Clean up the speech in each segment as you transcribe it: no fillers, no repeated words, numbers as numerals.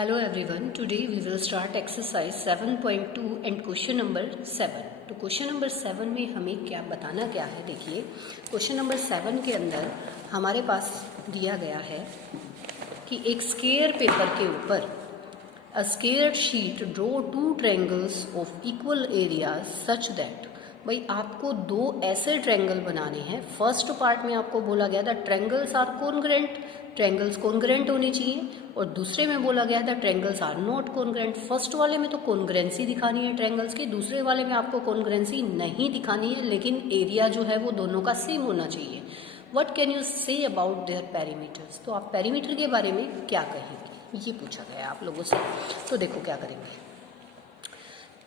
Hello everyone, today we will start exercise 7.2 and question number 7. तो question number 7 में हमें क्या बताना क्या है, देखिए क्वेश्चन नंबर 7 के अंदर हमारे पास दिया गया है कि एक स्क्वायर पेपर के ऊपर a square sheet draw two triangles of equal area such that, भाई आपको दो ऐसे ट्रायंगल बनाने हैं। फर्स्ट पार्ट में आपको बोला गया था triangles are congruent, triangles congruent होने चाहिए, और दूसरे में बोला गया था triangles are not congruent. First वाले में तो कॉन्ग्रुएंसी दिखानी है ट्रायंगल्स की, दूसरे वाले में आपको कॉन्ग्रुएंसी नहीं दिखानी है, लेकिन एरिया जो है वो दोनों का सेम होना चाहिए। What can you say about their perimeters, तो आप पेरीमीटर के बारे में क्या कहेंगे, ये पूछा गया आप लोगों से। तो देखो क्या करेंगे,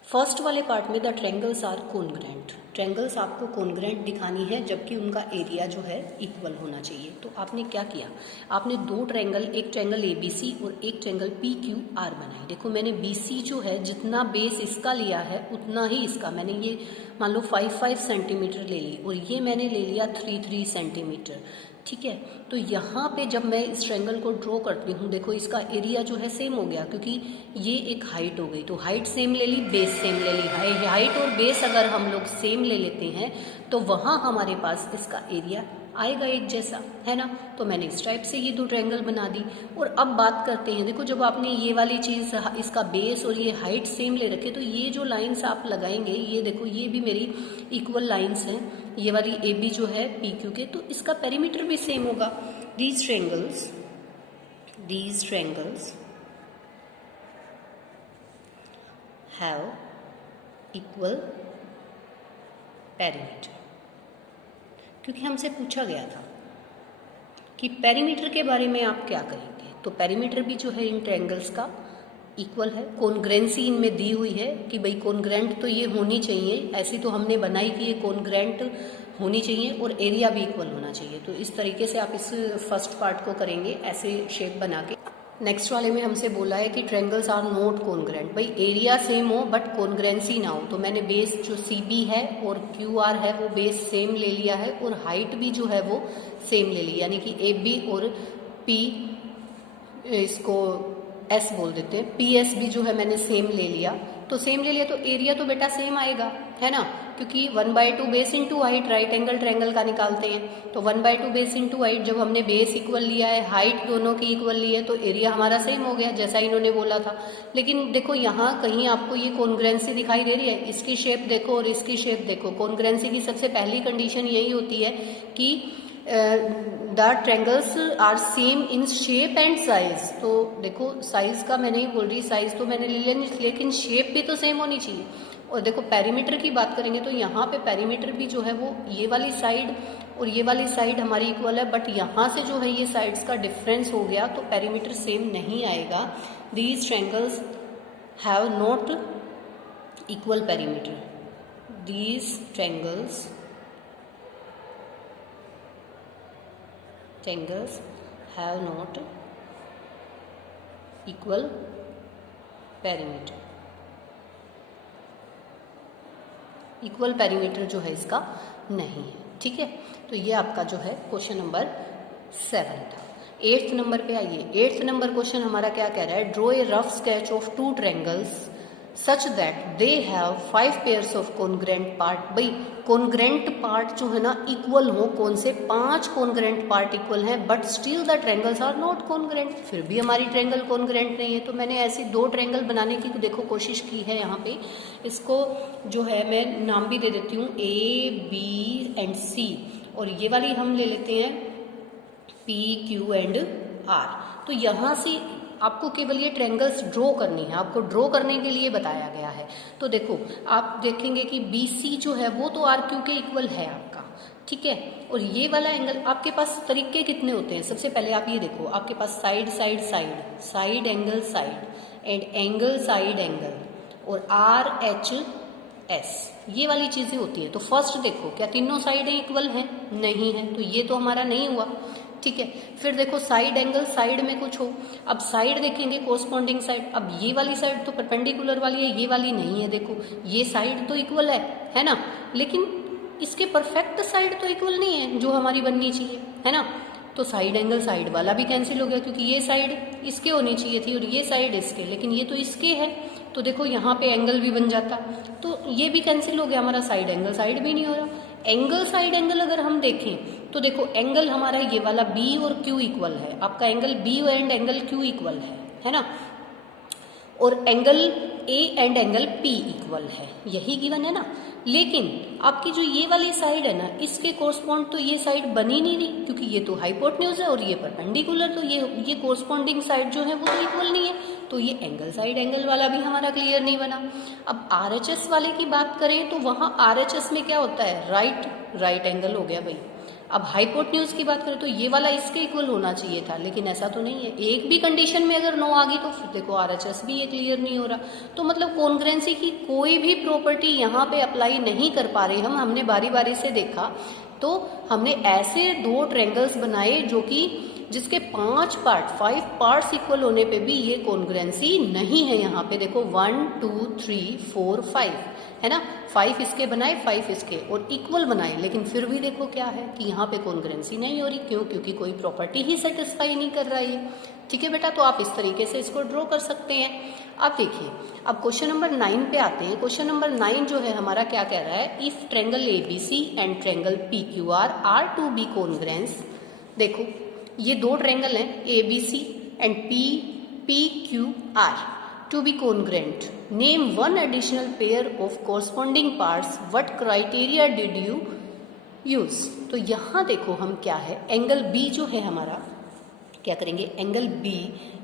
फर्स्ट वाले पार्ट में the triangles are congruent, triangles आपको कॉन्ग्रुएंट दिखानी है जबकि उनका एरिया जो है इक्वल होना चाहिए। तो आपने क्या किया, आपने दो ट्रायंगल, एक ट्रायंगल ABC और एक ट्रायंगल PQR बनाई। देखो मैंने BC जो है जितना बेस इसका लिया है उतना ही इसका, मैंने ये मान लो 5 सेंटीमीटर ले ली और ये मैंने ले लिया 3 सेंटीमीटर, ठीक है। तो यहाँ पे जब मैं इस ट्रायंगल को ड्रॉ करती हूँ, देखो इसका एरिया जो है सेम हो गया क्योंकि ये एक हाइट हो गई, तो हाइट सेम ले ली, बेस सेम ले ली। हाइट और बेस अगर हम लोग सेम ले लेते हैं तो वहाँ हमारे पास इसका एरिया आएगा एक जैसा, है ना। तो मैंने इस टाइप से ये दो ट्रायंगल बना दी। और अब बात करते हैं, देखो जब आपने ये वाली चीज़, इसका बेस और ये हाइट सेम ले रखे, तो ये जो लाइंस आप लगाएंगे, ये देखो ये भी मेरी इक्वल लाइंस हैं, ये वाली AB जो है PQ के, तो इसका पेरीमीटर भी सेम होगा। These triangles have equal perimeter, क्योंकि हमसे पूछा गया था कि पेरीमीटर के बारे में आप क्या कहेंगे। तो पेरीमीटर भी जो है इन ट्रायंगल्स का इक्वल है, कॉन्ग्रुएंसी इनमें दी हुई है कि भाई कॉन्ग्रुएंट तो ये होनी चाहिए, ऐसी तो हमने बनाई कि ये कॉन्ग्रुएंट होनी चाहिए और एरिया भी इक्वल होना चाहिए। तो इस तरीके से आप इस फर्स्ट पार्ट को करेंगे ऐसे शेप बना के। नेक्स्ट वाले में हमसे बोला है कि ट्रायंगल्स आर नॉट कॉन्ग्रुएंट, भाई एरिया सेम हो बट कॉन्ग्रुएंसी ना हो। तो मैंने बेस जो CB है और QR है वो बेस सेम ले लिया है और हाइट भी जो है वो सेम ले ली, यानी कि AB और P, इसको S बोल देते हैं, PS भी जो है मैंने सेम ले लिया। तो सेम ले लिया तो एरिया तो बेटा सेम आएगा, है ना, क्योंकि 1/2 base into height, right angle triangle का निकालते हैं। तो 1/2 बेस इंटू हाइट, जब हमने बेस इक्वल लिया है, हाइट दोनों की इक्वल ली है, तो एरिया हमारा सेम हो गया जैसा इन्होंने बोला था। लेकिन देखो यहाँ कहीं आपको ये कॉन्ग्रुएंसी दिखाई दे रही है, इसकी शेप देखो और इसकी शेप देखो। कॉन्ग्रुएंसी की सबसे पहली कंडीशन यही होती है कि the triangles are same in shape and size. तो देखो साइज का मैं नहीं बोल रही, साइज तो मैंने ले लिया, लेकिन शेप भी तो सेम होनी चाहिए। और देखो पेरीमीटर की बात करेंगे तो यहाँ पे पेरीमीटर भी जो है वो ये वाली साइड और ये वाली साइड हमारी इक्वल है, बट यहाँ से जो है ये साइड्स का डिफरेंस हो गया, तो पेरीमीटर सेम नहीं आएगा। These triangles have not equal perimeter, these triangles have not equal perimeter, equal perimeter जो है इसका नहीं है, ठीक है। तो ये आपका जो है क्वेश्चन नंबर 7 था। 8th नंबर पे आइए। 8th नंबर क्वेश्चन हमारा क्या कह रहा है, draw a rough sketch of two triangles such that they have 5 pairs of congruent part. भाई कॉन्ग्रुएंट पार्ट जो है ना इक्वल हो, कौन से 5 कॉन्ग्रुएंट पार्ट इक्वल हैं, but still the triangles are not congruent, फिर भी हमारी ट्रायंगल कॉन्ग्रुएंट नहीं है। तो मैंने ऐसी दो ट्रायंगल बनाने की देखो कोशिश की है। यहाँ पे इसको जो है मैं नाम भी दे देती हूँ A, B एंड C, और ये वाली हम ले लेते हैं P, Q एंड R। तो यहाँ से आपको केवल ये ट्रायंगल्स ड्रॉ करनी है, आपको ड्रॉ करने के लिए बताया गया है। तो देखो आप देखेंगे कि BC जो है वो तो RQ के इक्वल है आपका, ठीक है। और ये वाला एंगल, आपके पास तरीके कितने होते हैं, सबसे पहले आप ये देखो, आपके पास side side side, side angle side and angle side angle और RHS, ये वाली चीजें होती है। तो फर्स्ट देखो क्या तीनों साइडें इक्वल हैं, नहीं है, तो ये तो हमारा नहीं हुआ, ठीक है। फिर देखो साइड एंगल, साइड में कुछ हो, अब साइड देखेंगे कोरस्पॉन्डिंग साइड, अब ये वाली साइड तो परपेंडिकुलर वाली है, ये वाली नहीं है। देखो ये साइड तो इक्वल है ना, लेकिन इसके परफेक्ट साइड तो इक्वल नहीं है जो हमारी बननी चाहिए, है ना। तो साइड एंगल साइड वाला भी कैंसिल हो गया क्योंकि ये साइड इसके होनी चाहिए थी और ये साइड इसके, लेकिन ये तो इसके है, तो देखो यहाँ पे एंगल भी बन जाता, तो ये भी कैंसिल हो गया हमारा, साइड एंगल साइड भी नहीं हो रहा। एंगल साइड एंगल अगर हम देखें तो देखो एंगल हमारा ये वाला बी और क्यू इक्वल है, आपका angle B and angle Q equal है ना, और angle A and angle P equal है, यही गिवन है ना। लेकिन आपकी जो ये वाली साइड है ना, इसके कोरस्पॉन्ड तो ये साइड बन ही नहीं रही, क्योंकि ये तो हाइपोटेन्यूज है और ये परपेंडिकुलर, तो ये कोरस्पॉन्डिंग साइड जो है वो तो इक्वल नहीं है, तो ये एंगल साइड एंगल वाला भी हमारा क्लियर नहीं बना। अब आरएचएस वाले की बात करें तो वहां आरएचएस में क्या होता है, राइट एंगल हो गया भाई। अब हाइपोटेन्यूज की बात करें तो ये वाला इसके इक्वल होना चाहिए था, लेकिन ऐसा तो नहीं है, एक भी कंडीशन में अगर नो आ गई तो फिर देखो आरएचएस भी ये क्लियर नहीं हो रहा। तो मतलब कॉन्ग्रुएंसी की कोई भी प्रॉपर्टी यहाँ पे अप्लाई नहीं कर पा रहे हमने बारी बारी से देखा, तो हमने ऐसे दो ट्रायंगल्स बनाए जो कि जिसके 5 पार्ट्स इक्वल होने पे भी ये कॉन्ग्रुएंसी नहीं है। यहाँ पे देखो 1 2 3 4 5 है ना, 5 इसके बनाए 5 इसके और इक्वल बनाए, लेकिन फिर भी देखो क्या है कि यहाँ पे कॉन्ग्रुएंसी नहीं हो रही। क्यों? क्योंकि कोई प्रॉपर्टी ही सेटिस्फाई नहीं कर रहा है। ठीक है बेटा, तो आप इस तरीके से इसको ड्रॉ कर सकते हैं। अब देखिए, अब क्वेश्चन नंबर 9 पे आते हैं। क्वेश्चन नंबर 9 जो है हमारा क्या कह रहा है, if triangle ABC and triangle PQR are to be congruence. देखो ये दो ट्रायंगल हैं ABC and PQR to be congruent. Name one additional pair of corresponding parts. What criteria did you use? तो यहाँ देखो हम क्या है, एंगल B जो है हमारा क्या करेंगे, angle B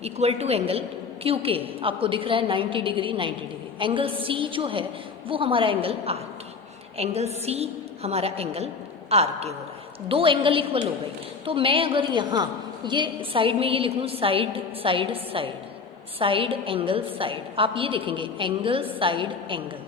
equal to angle Q के, आपको दिख रहा है 90 डिग्री 90 डिग्री। एंगल C जो है वो हमारा एंगल R के, एंगल C हमारा एंगल R के हो रहा है, दो एंगल इक्वल हो गए। तो मैं अगर यहाँ ये साइड में ये लिखूँ side side side side angle side, आप ये देखेंगे angle side angle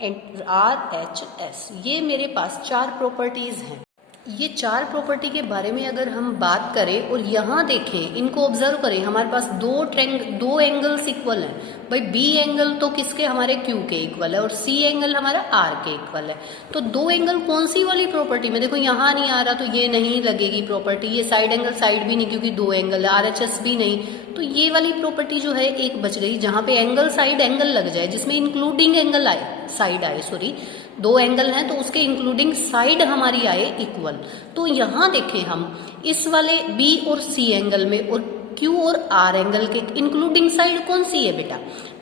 and RHS, ये मेरे पास 4 प्रॉपर्टीज हैं। ये 4 प्रॉपर्टी के बारे में अगर हम बात करें और यहाँ देखें, इनको ऑब्जर्व करें, हमारे पास दो एंगल्स इक्वल हैं भाई। B एंगल तो किसके, हमारे Q के इक्वल है और C एंगल हमारा R के इक्वल है। तो दो एंगल कौन सी वाली प्रॉपर्टी में, देखो यहाँ नहीं आ रहा तो ये नहीं लगेगी प्रॉपर्टी, ये साइड एंगल साइड भी नहीं क्योंकि दो एंगल है, RHS भी नहीं, तो ये वाली प्रॉपर्टी जो है एक बच गई, जहाँ पे एंगल साइड एंगल लग जाए जिसमें इंक्लूडिंग एंगल आए, साइड आए, सॉरी दो एंगल हैं तो उसके इंक्लूडिंग साइड हमारी आए इक्वल। तो यहाँ देखें हम इस वाले B और C एंगल में और Q और R एंगल के इंक्लूडिंग साइड कौन सी है बेटा,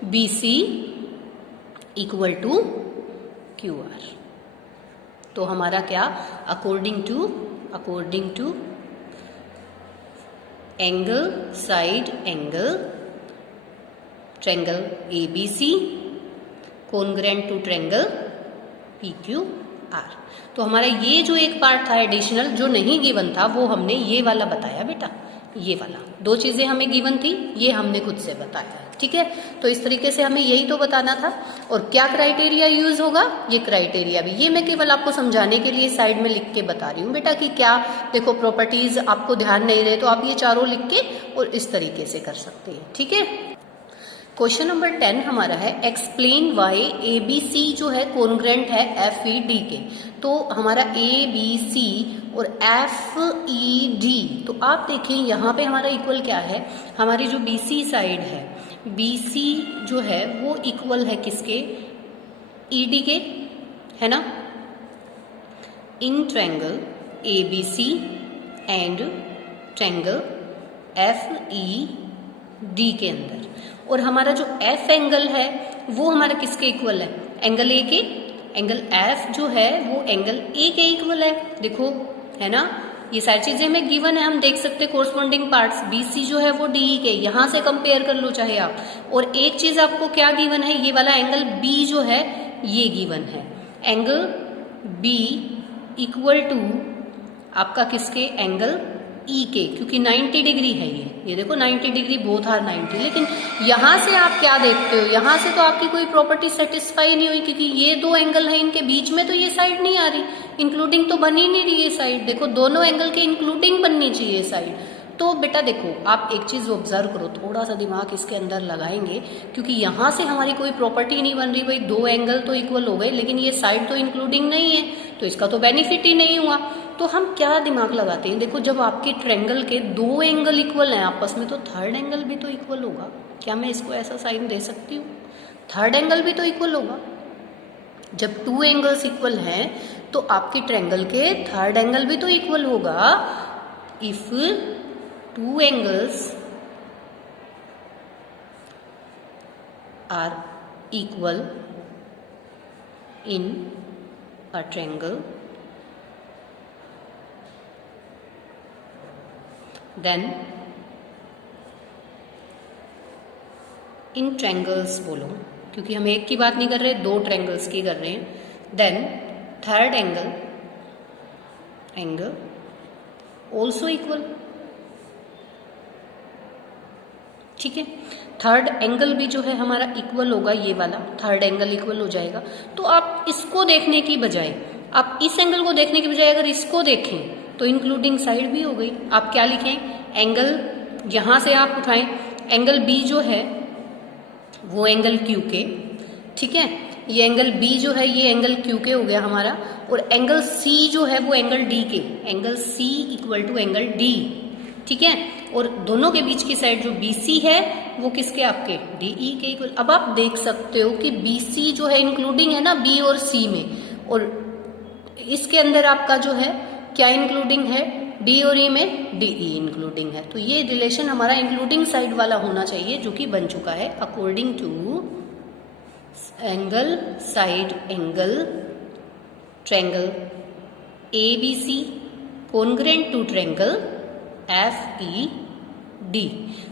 BC इक्वल टू QR। तो हमारा क्या, according to angle side angle triangle ABC congruent to triangle PQR। तो हमारा ये जो एक पार्ट था एडिशनल जो नहीं गिवन था वो हमने ये वाला बताया बेटा, ये वाला दो चीजें हमें गिवन थी, ये हमने खुद से बताया। ठीक है, तो इस तरीके से हमें यही तो बताना था। और क्या क्राइटेरिया यूज होगा, ये क्राइटेरिया भी, ये मैं केवल आपको समझाने के लिए साइड में लिख के बता रही हूँ बेटा कि क्या, देखो प्रॉपर्टीज आपको ध्यान नहीं रहे तो आप ये चारों लिख के और इस तरीके से कर सकते हैं। ठीक है, क्वेश्चन नंबर 10 हमारा है, एक्सप्लेन वाई ABC जो है कॉन्ग्रुएंट है FED के। तो हमारा ABC और FED, तो आप देखिए यहाँ पे हमारा इक्वल क्या है, हमारी जो BC साइड है, BC जो है वो इक्वल है किसके, ED के, है ना, in triangle ABC and triangle FED के अंदर। और हमारा जो F एंगल है वो हमारा किसके इक्वल है, एंगल A के, एंगल F जो है वो एंगल A के इक्वल है। देखो है ना, ये सारी चीजें में गिवन है, हम देख सकते हैं कोरस्पॉन्डिंग पार्ट्स। BC जो है वो DE के, यहाँ से कंपेयर कर लो चाहे आप। और एक चीज आपको क्या गिवन है, ये वाला एंगल B जो है ये गिवन है, एंगल B इक्वल टू आपका किसके, एंगल E के, क्योंकि 90 डिग्री है ये देखो 90 डिग्री, बोथ आर 90। लेकिन यहाँ से आप क्या देखते हो, यहाँ से तो आपकी कोई प्रॉपर्टी सेटिस्फाई नहीं हुई, क्योंकि ये दो एंगल है, इनके बीच में तो ये साइड नहीं आ रही, इंक्लूडिंग तो बन ही नहीं रही ये साइड। देखो दोनों एंगल के इंक्लूडिंग बननी चाहिए साइड, तो बेटा देखो, आप एक चीज़ ऑब्जर्व करो, थोड़ा सा दिमाग इसके अंदर लगाएंगे, क्योंकि यहाँ से हमारी कोई प्रॉपर्टी नहीं बन रही। भाई दो एंगल तो इक्वल हो गए, लेकिन ये साइड तो इंक्लूडिंग नहीं है, तो इसका तो बेनिफिट ही नहीं हुआ। तो हम क्या दिमाग लगाते हैं, देखो जब आपके ट्रायंगल के दो एंगल इक्वल हैं आपस में, तो थर्ड एंगल भी तो इक्वल होगा। क्या मैं इसको ऐसा साइन दे सकती हूँ? थर्ड एंगल भी तो इक्वल होगा। जब टू एंगल्स इक्वल हैं तो आपके ट्रायंगल के थर्ड एंगल भी तो इक्वल होगा। If two angles are equal in a triangle, then in triangles बोलो, क्योंकि हम एक की बात नहीं कर रहे, दो ट्रायंगल्स की कर रहे हैं। Then third angle also equal. ठीक है, थर्ड एंगल भी जो है हमारा इक्वल होगा, ये वाला थर्ड एंगल इक्वल हो जाएगा। तो आप इसको देखने की बजाय, आप इस एंगल को देखने की बजाय अगर इसको देखें तो इंक्लूडिंग साइड भी हो गई। आप क्या लिखें, एंगल यहां से आप उठाएं, एंगल बी जो है वो एंगल क्यू के, ठीक है, ये एंगल बी जो है ये एंगल क्यू के हो गया हमारा, और एंगल सी जो है वो एंगल डी के, angle C equal to angle D. ठीक है, और दोनों के बीच की साइड जो BC है वो किसके, आपके DE के इक्वल। अब आप देख सकते हो कि BC जो है इंक्लूडिंग है ना B और C में, और इसके अंदर आपका जो है क्या इंक्लूडिंग है, D और E में DE इंक्लूडिंग है। तो ये रिलेशन हमारा इंक्लूडिंग साइड वाला होना चाहिए, जो कि बन चुका है according to angle side angle triangle ABC congruent to triangle FED।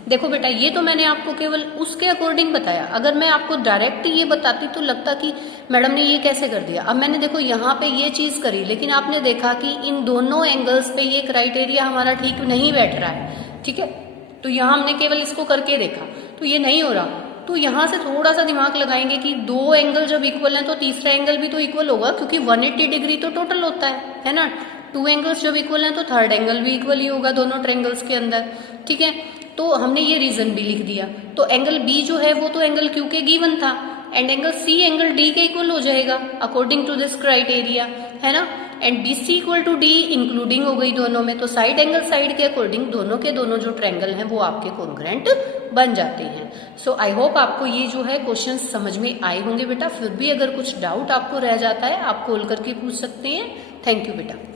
देखो बेटा, ये तो मैंने आपको केवल उसके अकॉर्डिंग बताया। अगर मैं आपको डायरेक्ट ये बताती तो लगता कि मैडम ने ये कैसे कर दिया। अब मैंने देखो यहाँ पे ये चीज करी, लेकिन आपने देखा कि इन दोनों एंगल्स पे ये क्राइटेरिया हमारा ठीक नहीं बैठ रहा है। ठीक है, तो यहाँ हमने केवल इसको करके देखा तो ये नहीं हो रहा। तो यहाँ से थोड़ा सा दिमाग लगाएंगे कि दो एंगल जब इक्वल है तो तीसरा एंगल भी तो इक्वल होगा, क्योंकि 180 डिग्री तो टोटल होता है ना। टू एंगल्स जब इक्वल हैं तो थर्ड एंगल भी इक्वल ही होगा दोनों ट्रायंगल्स के अंदर। ठीक है, तो हमने ये रीजन भी लिख दिया। तो एंगल बी जो है वो तो एंगल क्यू के गिवन था, and angle C angle D के इक्वल हो जाएगा अकॉर्डिंग टू दिस क्राइटेरिया, है ना। And B C equal to D including हो गई दोनों में, तो साइड एंगल साइड के अकॉर्डिंग दोनों के दोनों जो ट्रायंगल हैं वो आपके कॉन्ग्रेंट बन जाते हैं। सो आई होप आपको ये जो है क्वेश्चन समझ में आए होंगे बेटा। फिर भी अगर कुछ डाउट आपको रह जाता है आप कॉल करके पूछ सकते हैं। थैंक यू बेटा।